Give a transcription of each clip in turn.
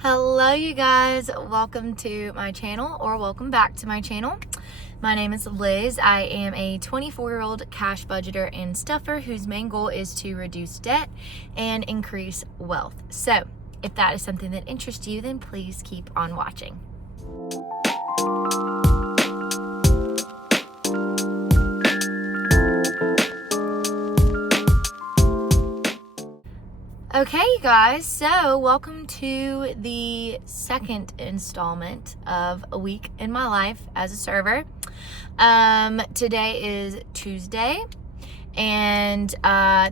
Hello you guys, welcome to my channel or welcome back to my channel. My name is Liz. I am a 24-year-old cash budgeter and stuffer whose main goal is to reduce debt and increase wealth. So if that is something that interests you, then please keep on watching. Okay, you guys, so welcome to the second installment of A Week in My Life as a Server. Today is Tuesday, and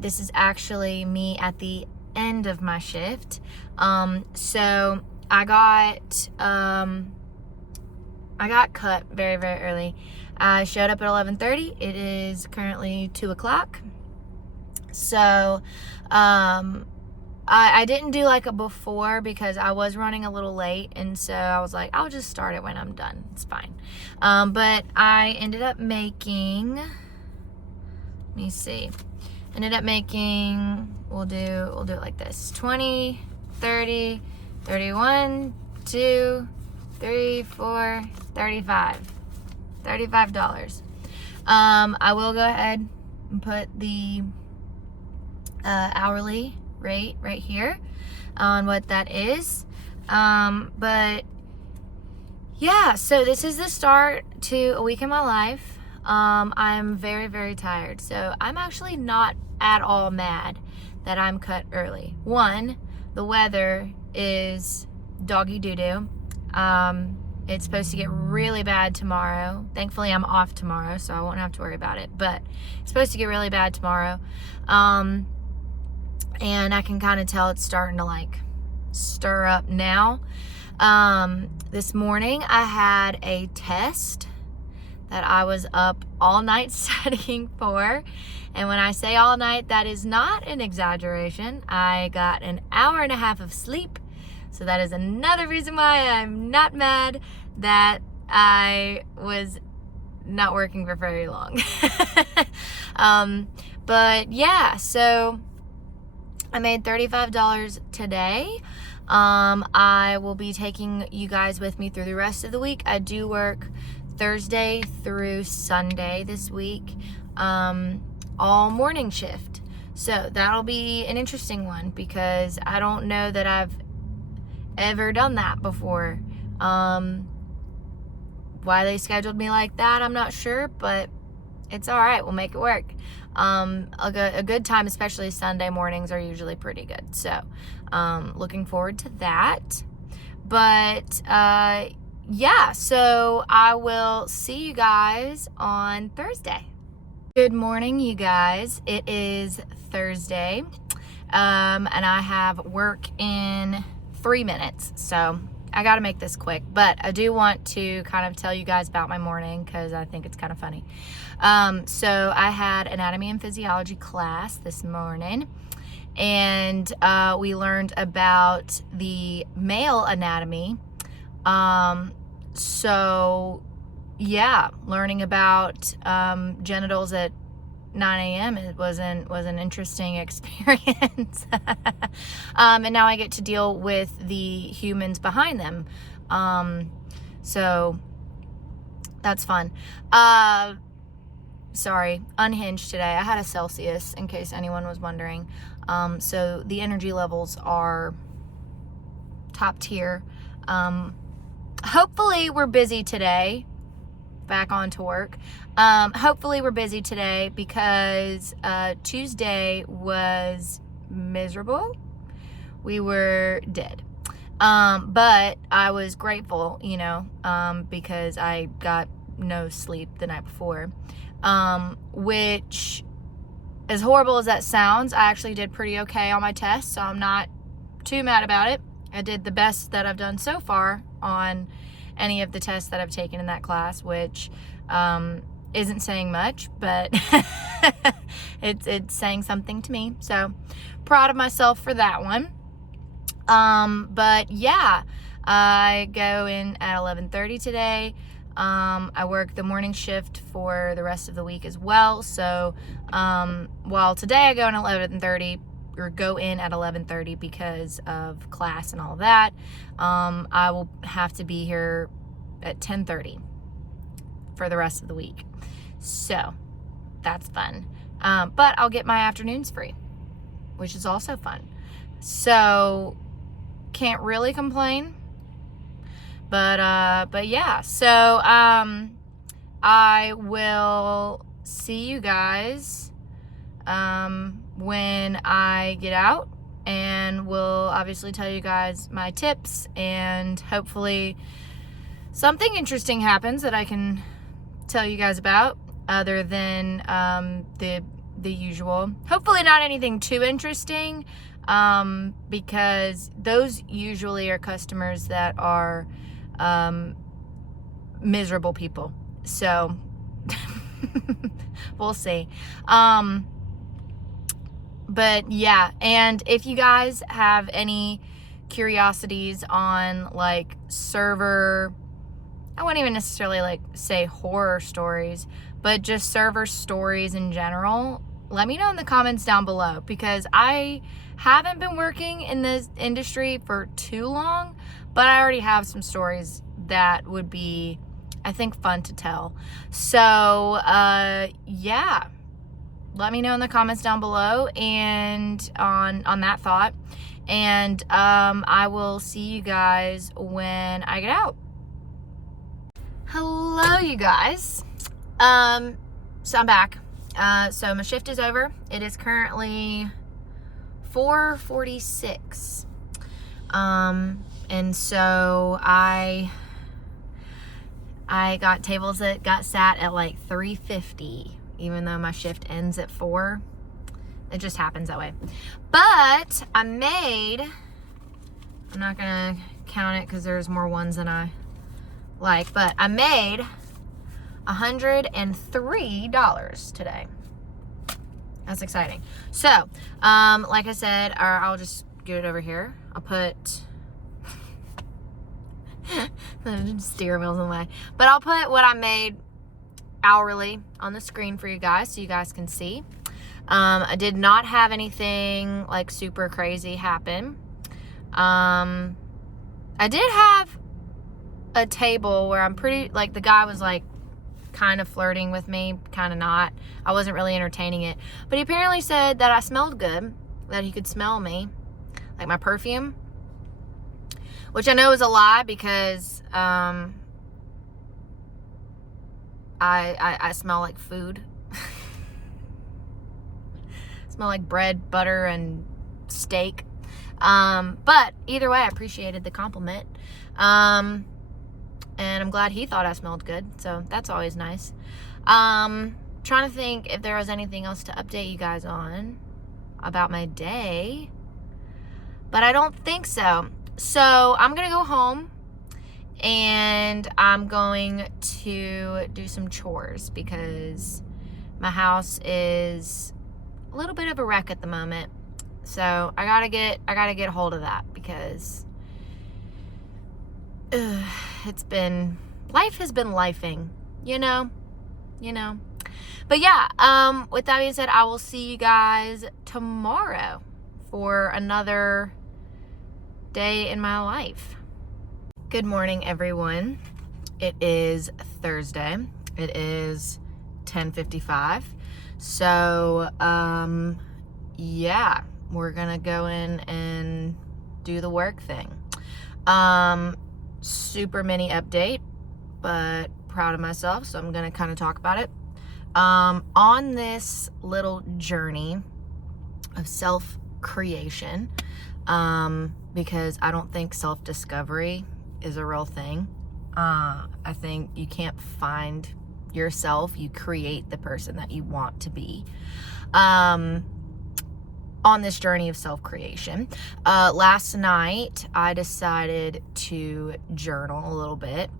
this is actually me at the end of my shift. So I got cut very, very early. I showed up at 11:30. It is currently 2 o'clock. So, I didn't do like a before because I was running a little late, and so I was like, I'll just start it when I'm done. It's fine. But I ended up making, let me see. We'll do it like this. 20, 30, 31, 2, 3, 4, 35. $35. I will go ahead and put the hourly rate right here on what that is. But yeah, so this is the start to A Week in My Life. I'm very, very tired. So I'm actually not at all mad that I'm cut early. One, the weather is doggy doo-doo. It's supposed to get really bad tomorrow. Thankfully, I'm off tomorrow, so I won't have to worry about it. But it's supposed to get really bad tomorrow. And I can kind of tell it's starting to like stir up now. This morning I had a test that I was up all night studying for. And when I say all night, that is not an exaggeration. I got an hour and a half of sleep. So that is another reason why I'm not mad that I was not working for very long. But yeah, so I made $35 today. I will be taking you guys with me through the rest of the week. I do work Thursday through Sunday this week, all morning shift. So that'll be an interesting one because I don't know that I've ever done that before. Why they scheduled me like that, I'm not sure, but it's all right. We'll make it work. A good time, especially Sunday mornings, are usually pretty good. So, looking forward to that. But, yeah, so I will see you guys on Thursday. Good morning, you guys. It is Thursday, and I have work in 3 minutes. So I got to make this quick, but I do want to kind of tell you guys about my morning because I think it's kind of funny. So I had anatomy and physiology class this morning, and we learned about the male anatomy. So yeah, learning about genitals at 9 a.m. it was an interesting experience. And now I get to deal with the humans behind them. So that's fun. Sorry, unhinged today. I had a Celsius in case anyone was wondering. So the energy levels are top tier. Hopefully we're busy today. Back on to work. Hopefully we're busy today because Tuesday was miserable. We were dead. But I was grateful, because I got no sleep the night before. Which, as horrible as that sounds, I actually did pretty okay on my test, so I'm not too mad about it. I did the best that I've done so far on any of the tests that I've taken in that class, which isn't saying much, but it's saying something to me. So proud of myself for that one. But yeah, I go in at 11:30 today. I work the morning shift for the rest of the week as well. So while today I go in at 11:30, or go in at 11:30 because of class and all that. I will have to be here at 10:30 for the rest of the week. So that's fun. But I'll get my afternoons free, which is also fun. So can't really complain. But yeah, so I will see you guys when I get out, and will obviously tell you guys my tips, and hopefully something interesting happens that I can tell you guys about, other than the usual. Hopefully not anything too interesting, because those usually are customers that are miserable people. So we'll see. But yeah, and if you guys have any curiosities on like server, I wouldn't even necessarily like say horror stories, but just server stories in general, let me know in the comments down below, because I haven't been working in this industry for too long, but I already have some stories that would be, I think, fun to tell. So yeah, let me know in the comments down below, and on that thought, and I will see you guys when I get out. Hello, you guys. So I'm back. So my shift is over. It is currently 4:46. And so I got tables that got sat at like 3:50, even though my shift ends at 4. It just happens that way. But I'm not gonna count it because there's more ones than I like, but I made $103 today. That's exciting. So, like I said, I'll just get it over here. I'll put the steering wheels in the way, but I'll put what I made hourly on the screen for you guys, so you guys can see. I did not have anything like super crazy happen. I did have a table where I'm pretty, like, the guy was like kind of flirting with me, kind of not. I wasn't really entertaining it, but he apparently said that I smelled good, that he could smell me, like my perfume, which I know is a lie, because I smell like food. Smell like bread, butter, and steak. But either way, I appreciated the compliment. And I'm glad he thought I smelled good, so that's always nice. Trying to think if there was anything else to update you guys on about my day, but I don't think so. So I'm gonna go home, and I'm going to do some chores, because my house is a little bit of a wreck at the moment. So I gotta get a hold of that, because life has been lifing, you know. But yeah, with that being said, I will see you guys tomorrow for another day in my life. Good morning, everyone. It is Thursday. It is 10:55. So, yeah, we're gonna go in and do the work thing. Super mini update, but proud of myself, so I'm gonna kind of talk about it. On this little journey of self-creation, because I don't think self-discovery is a real thing. I think you can't find yourself, you create the person that you want to be. On this journey of self-creation, last night I decided to journal a little bit,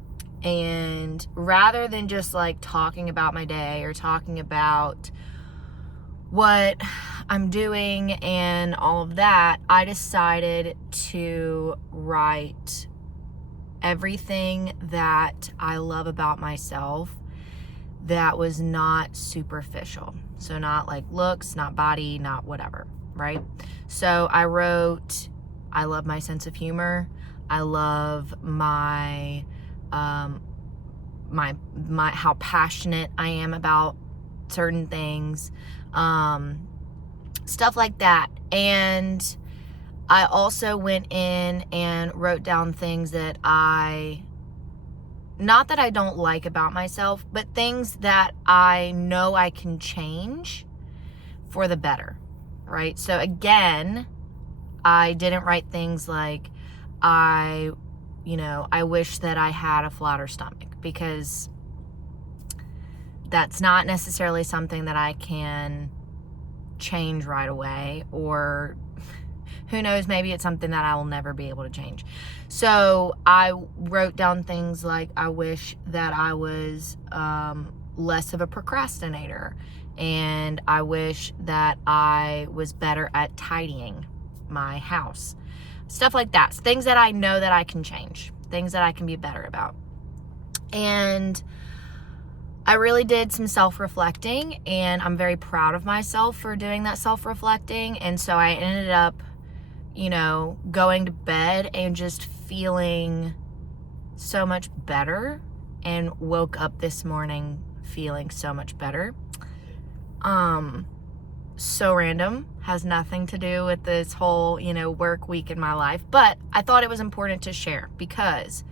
and rather than just like talking about my day or talking about what I'm doing and all of that, I decided to write everything that I love about myself that was not superficial. So not like looks, not body, not whatever. right? So I wrote, I love my sense of humor. I love my how passionate I am about certain things, stuff like that. And I also went in and wrote down things that not that I don't like about myself, but things that I know I can change for the better, right? So again, I didn't write things like, I wish that I had a flatter stomach, because that's not necessarily something that I can change right away, or who knows, maybe it's something that I will never be able to change. So I wrote down things like, I wish that I was less of a procrastinator, and I wish that I was better at tidying my house. Stuff like that. Things that I know that I can change. Things that I can be better about. And I really did some self-reflecting, and I'm very proud of myself for doing that self-reflecting. And so I ended up, going to bed and just feeling so much better, and woke up this morning feeling so much better. So random, has nothing to do with this whole, work week in my life, but I thought it was important to share, because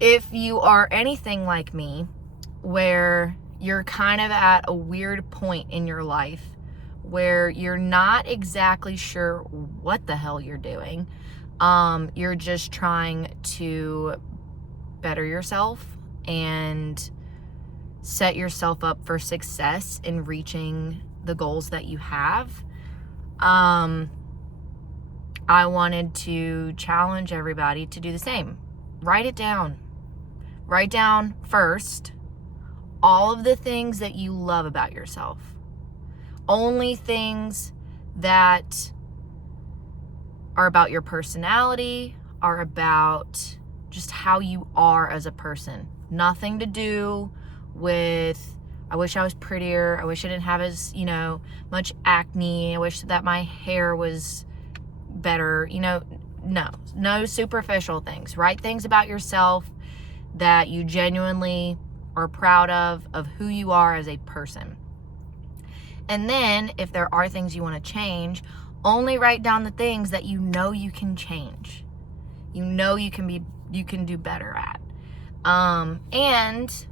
if you are anything like me, where you're kind of at a weird point in your life where you're not exactly sure what the hell you're doing, you're just trying to better yourself and set yourself up for success in reaching the goals that you have, I wanted to challenge everybody to do the same. Write it down. Write down first all of the things that you love about yourself. Only things that are about your personality, are about just how you are as a person. Nothing to do with, I wish I was prettier, I wish I didn't have as, much acne, I wish that my hair was better, no superficial things. Write things about yourself that you genuinely are proud of who you are as a person. And then if there are things you want to change, only write down the things that you know you can change. You can do better at. And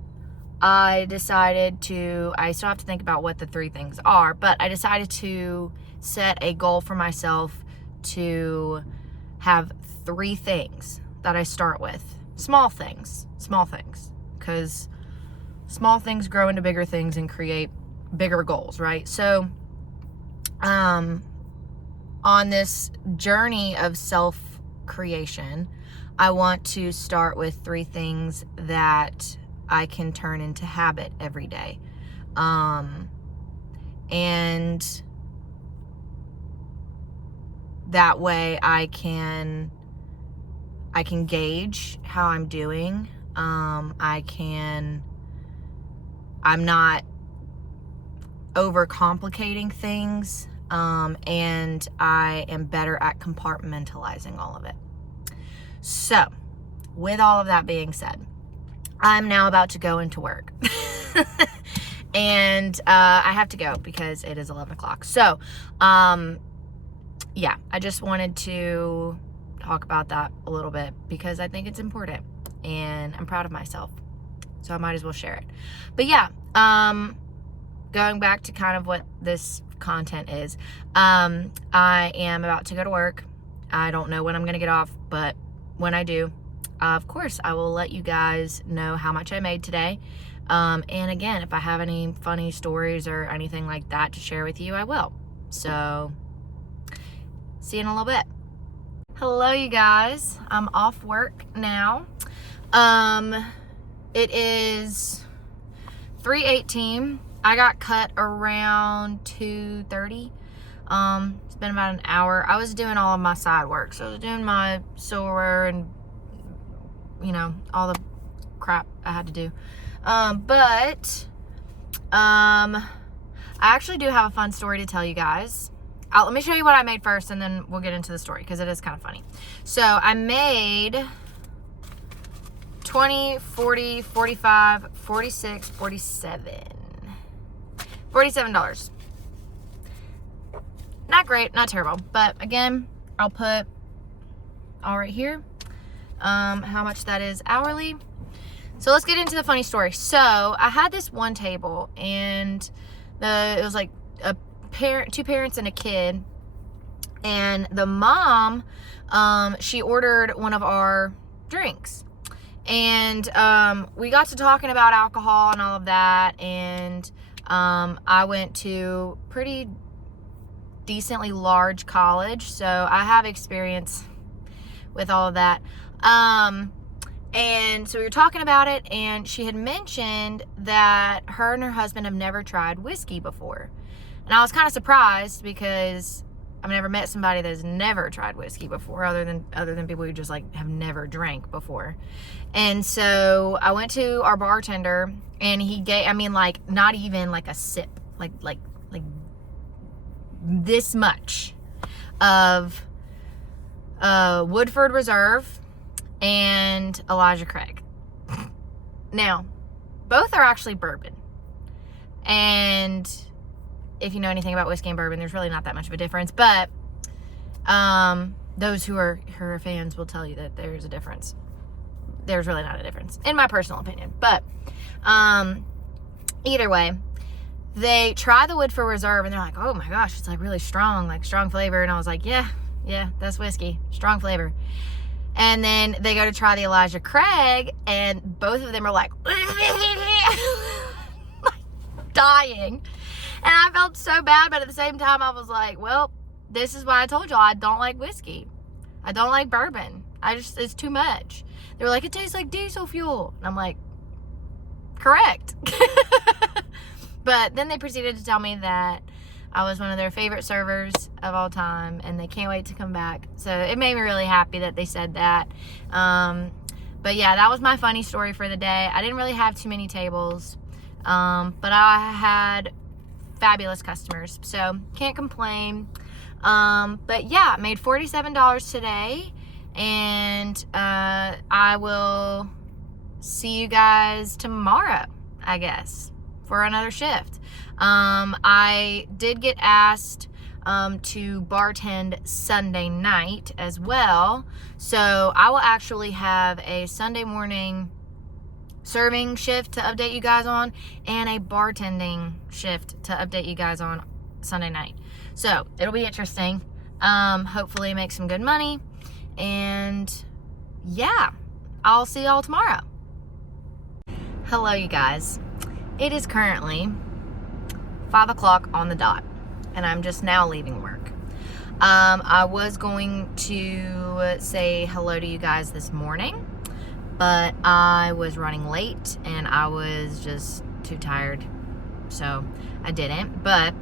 I decided I still have to think about what the 3 things are, but I decided to set a goal for myself to have 3 things that I start with. Small things, because small things grow into bigger things and create bigger goals, right? So, on this journey of self-creation, I want to start with 3 things that I can turn into habit every day. And that way I can gauge how I'm doing. I'm not overcomplicating things, and I am better at compartmentalizing all of it. So, with all of that being said, I'm now about to go into work. And I have to go because it is 11 o'clock. So, yeah, I just wanted to talk about that a little bit because I think it's important and I'm proud of myself. So I might as well share it. But yeah, going back to kind of what this content is, I am about to go to work. I don't know when I'm going to get off, but when I do, of course, I will let you guys know how much I made today. And again, if I have any funny stories or anything like that to share with you, I will. So, see you in a little bit. Hello, you guys. I'm off work now. It is 3:18. I got cut around 2:30. It's been about an hour. I was doing all of my side work. So I was doing my silverware and, all the crap I had to do. But I actually do have a fun story to tell you guys. let me show you what I made first, and then we'll get into the story, because it is kind of funny. So I made 20, 40, 45, 46, 47. $47. Not great, not terrible. But again, I'll put all right here how much that is hourly. So let's get into the funny story. So I had this one table, and it was like two parents and a kid, and the mom, she ordered one of our drinks, and we got to talking about alcohol and all of that, and I went to pretty decently large college, so I have experience with all of that. And so we were talking about it, and she had mentioned that her and her husband have never tried whiskey before. And I was kind of surprised, because I've never met somebody that has never tried whiskey before, other than people who just like have never drank before. And so I went to our bartender, and he gave, like not even like a sip, like this much of Woodford Reserve and Elijah Craig. Now, both are actually bourbon. And if you know anything about whiskey and bourbon, there's really not that much of a difference. But those who are fans will tell you that there's a difference. There's really not a difference, in my personal opinion. But either way, they try the Woodford Reserve, and they're like, oh my gosh, it's like really strong, like strong flavor. And I was like, yeah, that's whiskey, strong flavor. And then they go to try the Elijah Craig, and both of them are like dying. And I felt so bad, but at the same time, I was like, well, this is why I told y'all I don't like whiskey. I don't like bourbon. It's too much. They were like, it tastes like diesel fuel. And I'm like, correct. But then they proceeded to tell me that I was one of their favorite servers of all time, and they can't wait to come back. So it made me really happy that they said that. But yeah, that was my funny story for the day. I didn't really have too many tables, but I had fabulous customers, so can't complain. But yeah, made $47 today, and I will see you guys tomorrow, I guess, for another shift. I did get asked to bartend Sunday night as well, so I will actually have a Sunday morning serving shift to update you guys on, and a bartending shift to update you guys on Sunday night. So it'll be interesting. Hopefully make some good money, and yeah, I'll see y'all tomorrow. Hello, you guys. It is currently 5 o'clock on the dot, and I'm just now leaving work. I was going to say hello to you guys this morning, but I was running late, and I was just too tired, so I didn't. But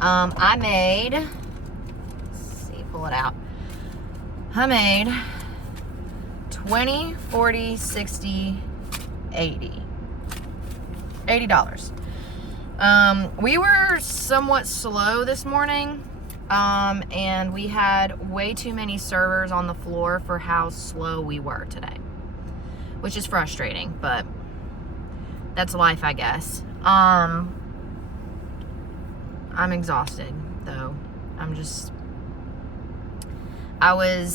I made, let's see, pull it out. I made 20, 40, 60, 80. $80. We were somewhat slow this morning, and we had way too many servers on the floor for how slow we were today, which is frustrating, but that's life, I guess. I'm exhausted, though. I was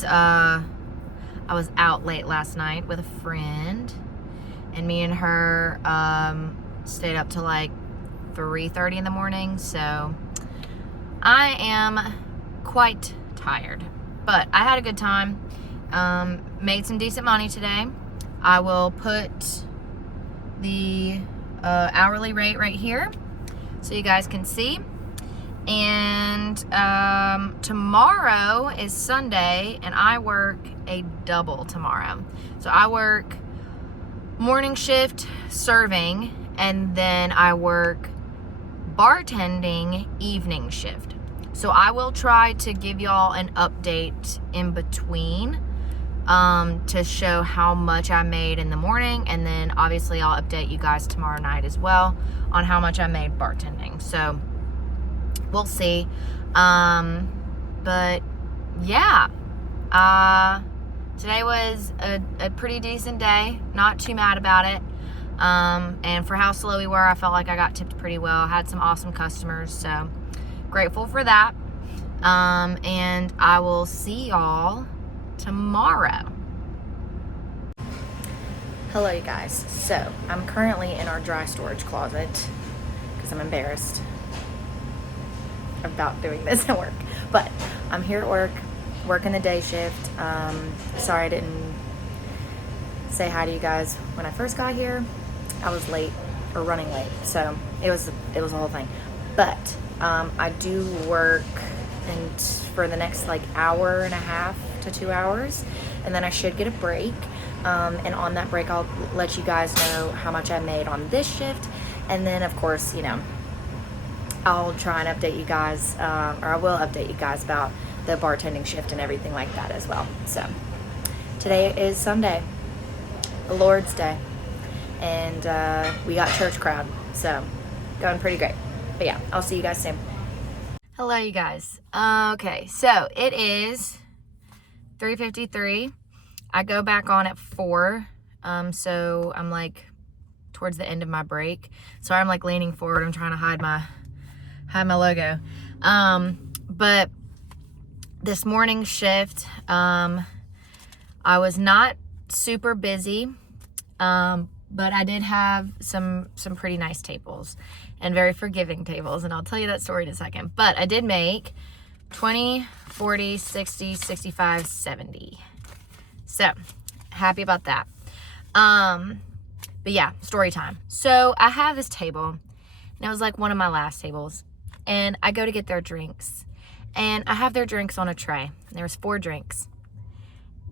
out late last night with a friend, and me and her stayed up till like 3:30 in the morning, so I am quite tired, but I had a good time. Made some decent money today. I will put the hourly rate right here so you guys can see. And tomorrow is Sunday, and I work a double tomorrow. So I work morning shift serving, and then I work bartending evening shift. So I will try to give y'all an update in between to show how much I made in the morning, and then obviously I'll update you guys tomorrow night as well on how much I made bartending. So we'll see. But yeah, today was a pretty decent day. Not too mad about it. And for how slow we were, I felt like I got tipped pretty well. Had some awesome customers, so grateful for that. And I will see y'all tomorrow. Hello, you guys. So I'm currently in our dry storage closet because I'm embarrassed about doing this at work. But I'm here at work, working the day shift. Sorry I didn't say hi to you guys when I first got here. I was late, or running late, so it was a whole thing. But I do work and for the next like hour and a half to 2 hours, and then I should get a break. And on that break, I'll let you guys know how much I made on this shift, and then of course, you know, I'll try and update you guys, or I will update you guys about the bartending shift and everything like that as well. So today is Sunday, the Lord's Day, and we got church crowd, so going pretty great. But yeah, I'll see you guys soon. Hello, you guys. Okay, so it is 3:53. I go back on at 4, so I'm like towards the end of my break. Sorry, I'm like leaning forward. I'm trying to hide my logo. But this morning shift, I was not super busy, but I did have some pretty nice tables and very forgiving tables, and I'll tell you that story in a second. But I did make 20, 40, 60, 65, 70. So happy about that. But yeah, story time. So I have this table, and it was like one of my last tables, and I go to get their drinks, and I have their drinks on a tray. There was 4 drinks,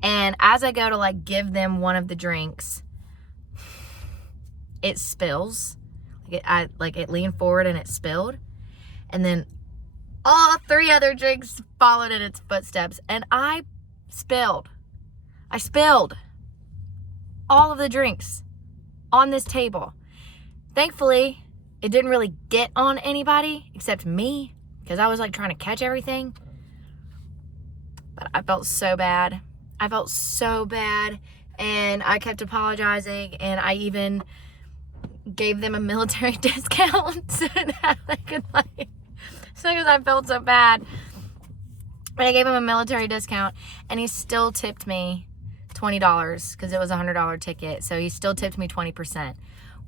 and as I go to like give them one of the drinks, it spills. It leaned forward and it spilled, and then all 3 other drinks followed in its footsteps, and I spilled all of the drinks on this table. Thankfully, it didn't really get on anybody except me, because I was like trying to catch everything. But I felt so bad. And I kept apologizing, and I even gave them a military discount so that I could because I felt so bad. But I gave him a military discount, and he still tipped me $20 because it was a $100 ticket. So he still tipped me 20%,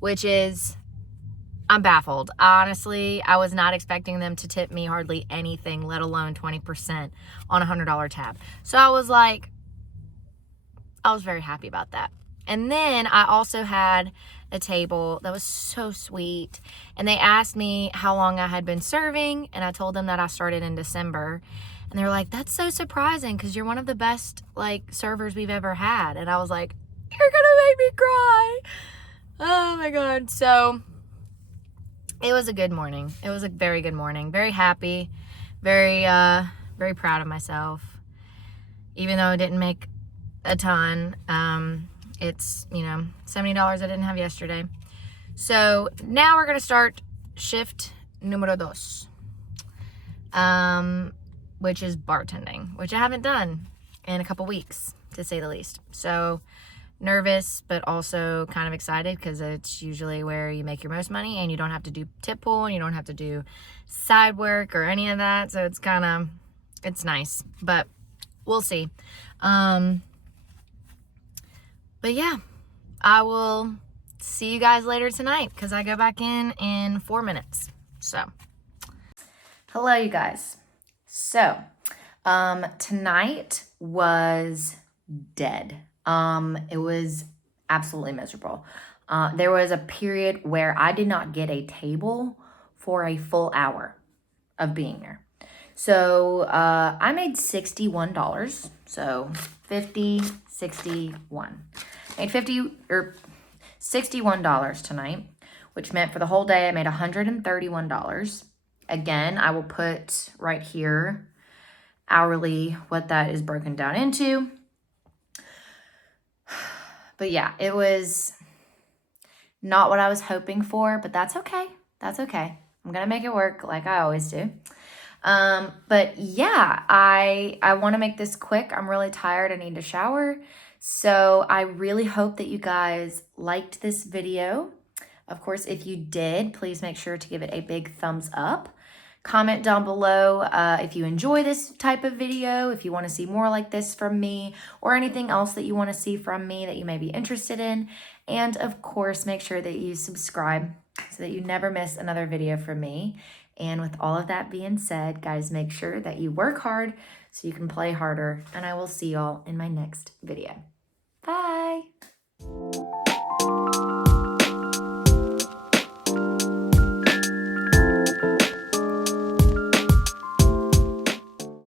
which is, I'm baffled. Honestly, I was not expecting them to tip me hardly anything, let alone 20% on a $100 tab. So I was very happy about that. And then I also had a table that was so sweet, and they asked me how long I had been serving, and I told them that I started in December, and they were like, that's so surprising because you're one of the best like servers we've ever had. And I was like, you're gonna make me cry. Oh my god. So it was a good morning. It was a very good morning. Very happy, very proud of myself, even though I didn't make a ton. It's, you know, $70 I didn't have yesterday. So now we're going to start shift numero dos, which is bartending, which I haven't done in a couple weeks, to say the least. So nervous, but also kind of excited because it's usually where you make your most money, and you don't have to do tip pool, and you don't have to do side work or any of that. So it's it's nice, but we'll see. But yeah, I will see you guys later tonight because I go back in 4 minutes. So, hello, you guys. So, tonight was dead. It was absolutely miserable. There was a period where I did not get a table for a full hour of being there. So, I made $61. So, 50, 61. Made $61 tonight, which meant for the whole day I made $131. Again, I will put right here hourly what that is broken down into. But yeah, it was not what I was hoping for, but that's okay. That's okay. I'm gonna make it work like I always do. But yeah, I want to make this quick. I'm really tired. I need to shower. So I really hope that you guys liked this video. Of course, if you did, please make sure to give it a big thumbs up. Comment down below if you enjoy this type of video, if you want to see more like this from me, or anything else that you want to see from me that you may be interested in. And of course, make sure that you subscribe so that you never miss another video from me. And with all of that being said, guys, make sure that you work hard so you can play harder. And I will see y'all in my next video. Bye.